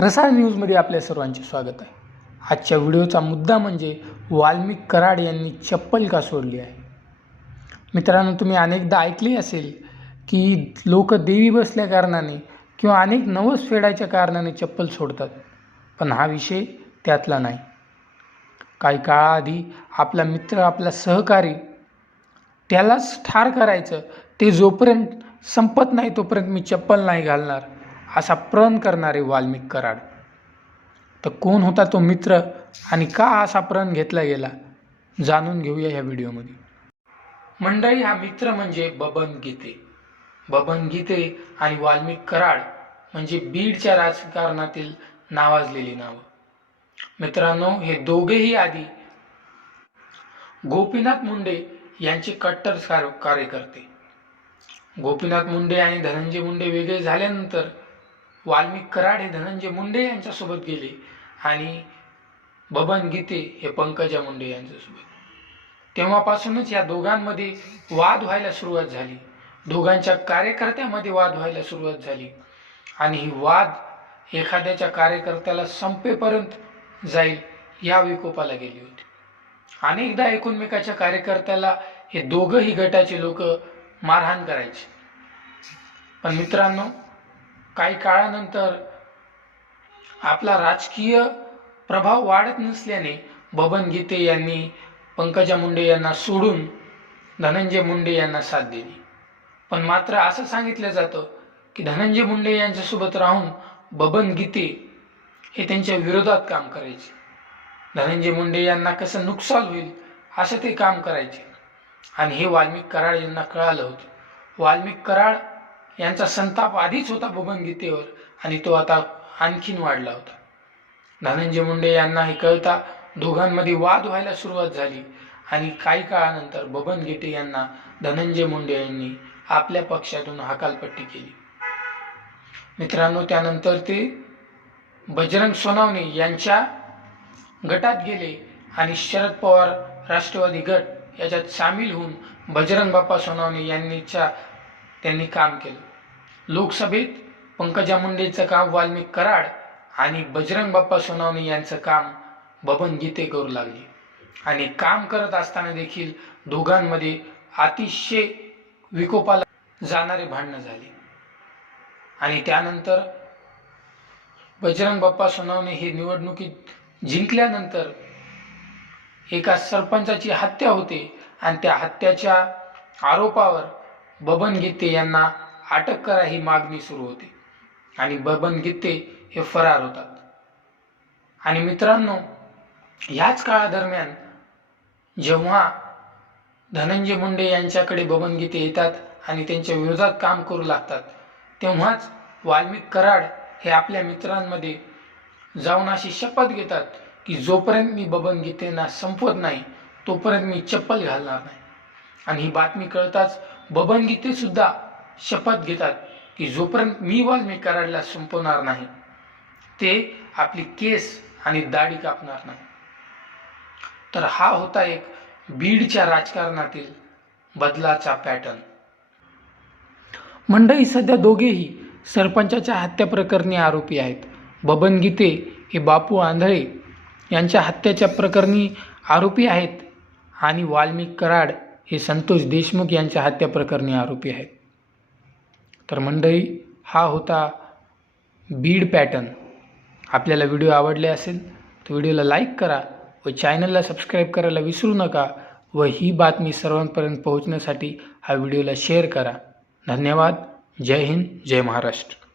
रसाळ न्यूजमध्ये आपल्या सर्वांचे स्वागत आहे. आजच्या व्हिडिओचा मुद्दा म्हणजे वाल्मिक कराड यांनी चप्पल का सोडली आहे? मित्रांनो तुम्ही अनेकदा ऐकले असेल की लोक देवी बसल्या कारणाने किंवा अनेक नवस फेडायच्या कारणाने चप्पल सोडतात पण हा विषय त्यातला नाही. काही काळाआधी आपला मित्र आपला सहकारी त्यालाच ठार करायचं ते जोपर्यंत संपत नाही तोपर्यंत मी चप्पल नाही घालणार. असा प्रण करणारे वाल्मिक कराड. तर कोण होता तो मित्र आणि का असा प्रण घेतला गेला जाणून घेऊया ह्या व्हिडिओमध्ये. मंडळी हा मित्र म्हणजे बबन गीते. बबन गीते आणि वाल्मिक कराड म्हणजे बीडच्या राजकारणातील नावाजलेली नावं. मित्रांनो हे दोघेही आधी गोपीनाथ मुंडे यांचे कट्टर कार्यकर्ते गोपीनाथ मुंडे आणि धनंजय मुंडे वेगळे झाल्यानंतर वाल्मिक कराड हे धनंजय मुंडे यांच्यासोबत गेले आणि बबन गीते हे पंकजा मुंडे यांच्यासोबत. तेव्हापासूनच या दोघांमध्ये वाद व्हायला सुरुवात झाली. दोघांच्या कार्यकर्त्यामध्ये वाद व्हायला सुरुवात झाली. आणि ही वाद एखाद्याच्या कार्यकर्त्याला संपेपर्यंत जाईल या विकोपाला गेली होती. अनेकदा एकूणमेकाच्या कार्यकर्त्याला हे दोघंही गटाचे लोक मारहाण करायचे. पण मित्रांनो काही काळानंतर आपला राजकीय प्रभाव वाढत नसल्याने बबन गीते यांनी पंकजा मुंडे यांना सोडून धनंजय मुंडे यांना साथ दिली. पण मात्र असं सांगितलं जातं की धनंजय मुंडे यांच्यासोबत राहून बबन गीते हे त्यांच्या विरोधात काम करायचे. धनंजय मुंडे यांना कसं नुकसान होईल असं ते काम करायचे. आणि हे वाल्मिक कराड यांना कळालं होतं. वाल्मिक कराड यांचा संताप आधीच होता बबन गीतेवर आणि तो आता आणखीन वाढला होता. धनंजय मुंडे यांना हे कळता दोघांमध्ये वाद व्हायला सुरुवात झाली आणि काही काळानंतर बबन गीते यांना धनंजय मुंडे यांनी आपल्या पक्षातून हकालपट्टी केली. मित्रांनो त्यानंतर ते बजरंग सोनावणे यांच्या गटात गेले आणि शरद पवार राष्ट्रवादी गट याच्यात सामील होऊन बजरंग बाप्पा सोनावणे यांनीच्या त्यांनी काम केलं. लोकसभेत पंकजा मुंडेचं काम वाल्मिक कराड आणि बजरंग बाप्पा सोनावणे यांचं काम बबन गीते करू लागले. आणि काम करत असताना देखील दोघांमध्ये अतिशय विकोपाला जाणारे भांडणं झाले. आणि त्यानंतर बजरंग बाप्पा सोनावणे हे निवडणुकीत जिंकल्यानंतर एका सरपंचाची हत्या होते आणि त्या हत्याच्या आरोपावर बबन गीते यांना अटक करा ही मागणी सुरू होते. आणि बबन गीते हे फरार होतात. आणि मित्रांनो याच काळादरम्यान जेव्हा धनंजय मुंडे यांच्याकडे बबन गीते येतात आणि त्यांच्या विरोधात काम करू लागतात तेव्हाच वाल्मिक कराड हे आपल्या मित्रांमध्ये जाऊन अशी शपथ घेतात की जोपर्यंत मी बबन गीतेंना संपवत नाही तोपर्यंत मी चप्पल घालणार नाही. आणि ही बातमी कळताच बबन गीतेसुद्धा शपथ घेतात की जोपर्यंत मी वाल्मिक कराडला संपवणार नाही ते आपली केस आणि दाढी कापणार नाही. तर हा होता एक बीडच्या राजकारणातील बदलाचा पॅटर्न. मंडई सध्या दोघेही सरपंचाच्या हत्या प्रकरणी आरोपी आहेत. बबन गीते हे बापू आंधळे यांच्या हत्याच्या प्रकरणी आरोपी आहेत आणि वाल्मिक कराड हे संतोष देशमुख यांच्या हत्या प्रकरणी आरोपी आहेत. तर मंडळी हा होता बीड पॅटर्न आपल्याला व्हिडिओ आवडले असेल तर व्हिडिओला लाईक करा व चॅनलला सबस्क्राईब करायला विसरू नका व ही बातमी सर्वांपर्यंत पोहोचण्यासाठी हा व्हिडिओला शेअर करा. धन्यवाद. जय हिंद. जय महाराष्ट्र.